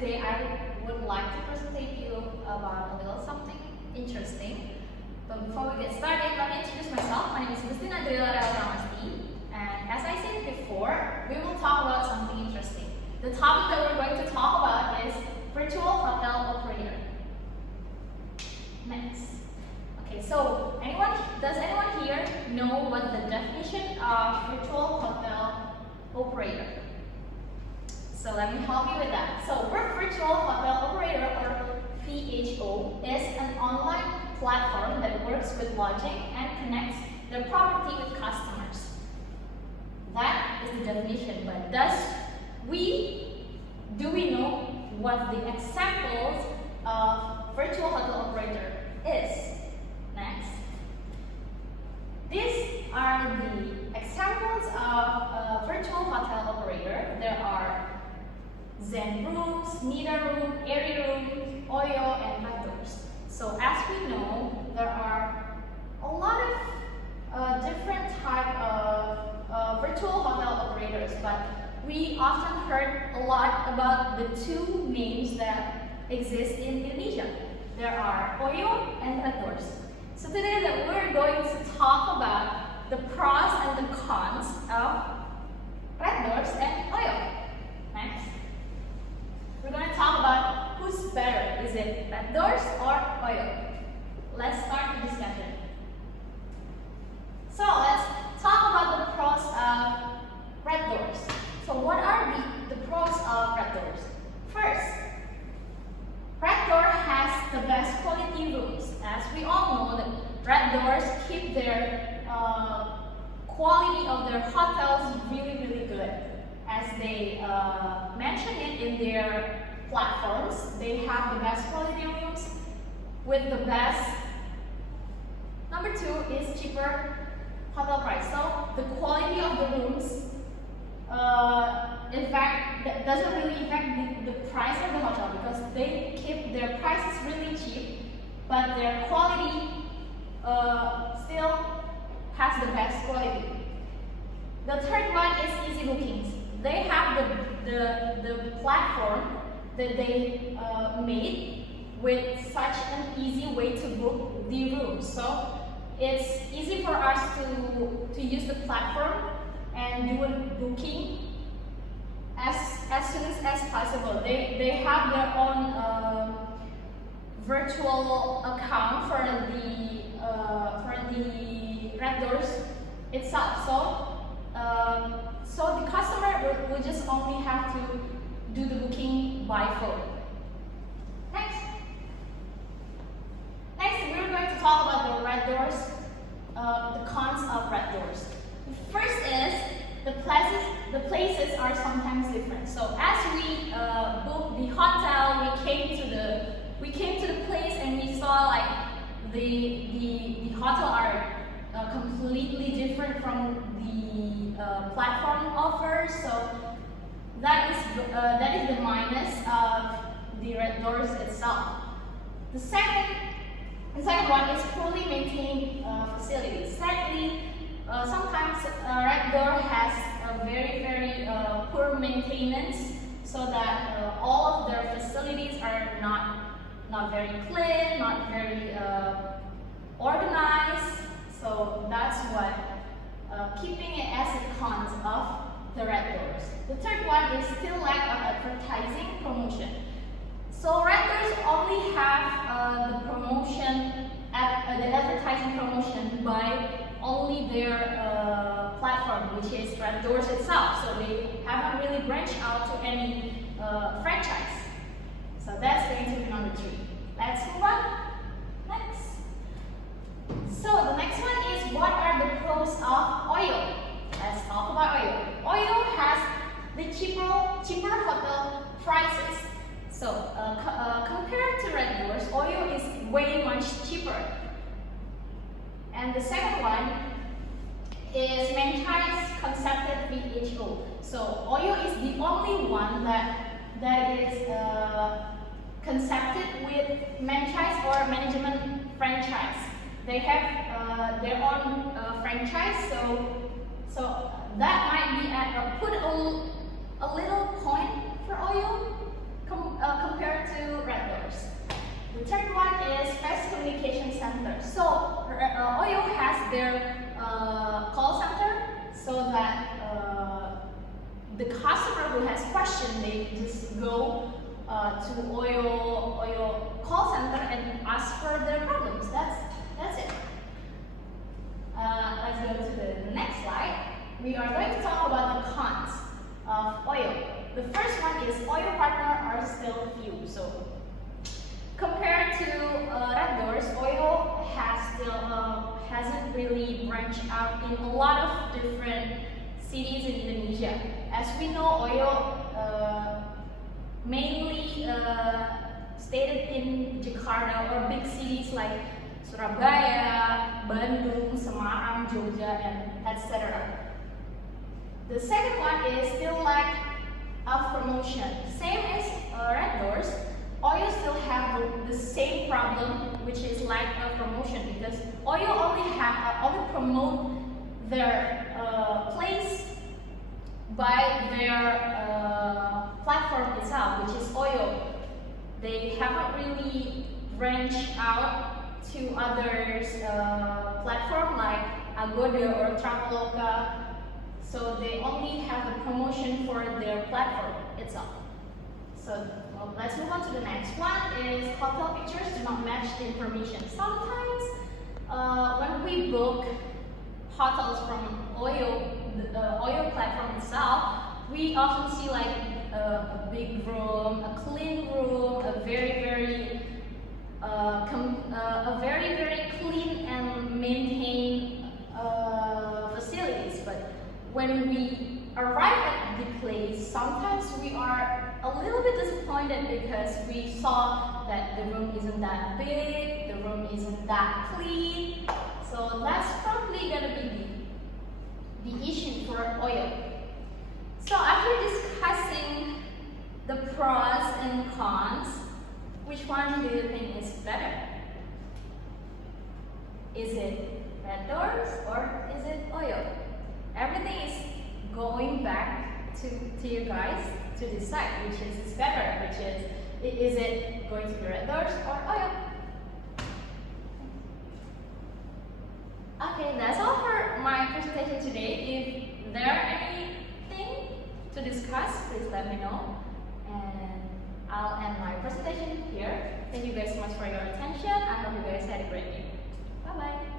today I would like to present to you about a little something interesting. But before we get started, let me introduce myself. My name is Gustin Adriella, and as I said before, we will talk about something interesting. The topic that we're going to talk about is virtual hotel operator. Next. Okay, so does anyone here know what the definition of virtual hotel operator? So let me help you with that. So virtual hotel operator, or VHO, is an online platform that works with lodging and connects the property with customers. That is the definition, but do we know what the examples of virtual hotel operator is? Next. These are the examples of virtual hotel operator. There are Zen rooms, Nida room, Airy room, Oyo, and Outdoors. So as we know, there are a lot of different type of virtual hotel operators, but we often heard a lot about the two names that exist in Indonesia. There are Oyo and Outdoors. So today that we're going to talk about the pros and the cons of Red Doors and Oyo. Next. We're going to talk about who's better. Is it Red Doors or Oyo? Let's start the discussion. So let's talk about the pros of Red Doors. So what are the pros of Red Doors? First, Red Door has the best quality rooms. As we all know, that Red Doors keep their quality of their hotels really, really good. As they mention it in their platforms, they have the best quality rooms with the best. Number two is cheaper hotel price. So the quality of the rooms, in fact, that doesn't really affect the price of the hotel, because they keep their prices really cheap, but their quality still has the best quality. The third one is easy bookings. They have the platform that they made with such an easy way to book the room. So it's easy for us to use the platform and do a booking as soon as possible. They have their own virtual account for the Red Doors itself. So the customer will just only have to do the booking by phone. Next, we're going to talk about the Red Doors, the cons of Red Doors. First is the places are sometimes different. So as we booked the hotel, we came to the place and we saw like the hotel are completely different from the platform offers. So that is the minus of the Red Doors itself. The second one is poorly maintained facilities. Sadly, sometimes Red Door has a very poor maintenance, so that all of their facilities are not very clean, not very organized. So that's what keeping it as a cons of the Red Doors. The third one is still lack of advertising promotion. So Red Doors only have the promotion, the advertising promotion by only their platform, which is Red Doors itself. So they haven't really branched out to any franchise. So that's going to be number 3. Let's move on. Next. So the next one is, what are the pros of Oyo? Let's talk about Oyo. Oyo has the cheaper hotel prices. So compared to Red Doors, Oyo is way much cheaper. And the second one is franchise concepted VHO. So Oyo is the only one that is concepted with franchise or management franchise. They have their own franchise, so that might be put a little point for Oyo that the customer who has question, they just go to oil call center and ask for their problems. That's it. Let's go to the next slide. We are going to talk about the cons of oil. The first one is oil partners are still few. So compared to red doors, oil hasn't really branched out in a lot of different cities in Indonesia. As we know, oil mainly stated in Jakarta or big cities like Surabaya, Bandung, Semarang, Jogja, and etc. The second one is still lack of promotion. Same as red doors, oil still have the same problem, which is lack of promotion, because oil only promote their place by their platform itself, which is oil. They haven't really branched out to others platform like Agoda or Traveloka, so they only have the promotion for their platform itself. So let's move on to the next one. Is hotel pictures do not match the information. Sometimes when we book hotels from the oil platform itself, we often see like a big room, a clean room, a very clean and maintained facilities. But when we arrive at the place, sometimes we are a little bit disappointed because we saw that the room isn't that big, the room isn't that clean. So that's probably gonna be the issue for oil. So after discussing the pros and cons, which one do you think is better? Is it red doors or is it oil? Everything is going back to you guys to decide which is better, which is it going to be red doors or oil? Okay, that's all for my presentation today. If there are anything to discuss, please let me know. And I'll end my presentation here. Thank you guys so much for your attention. I hope you guys had a great day. Bye bye.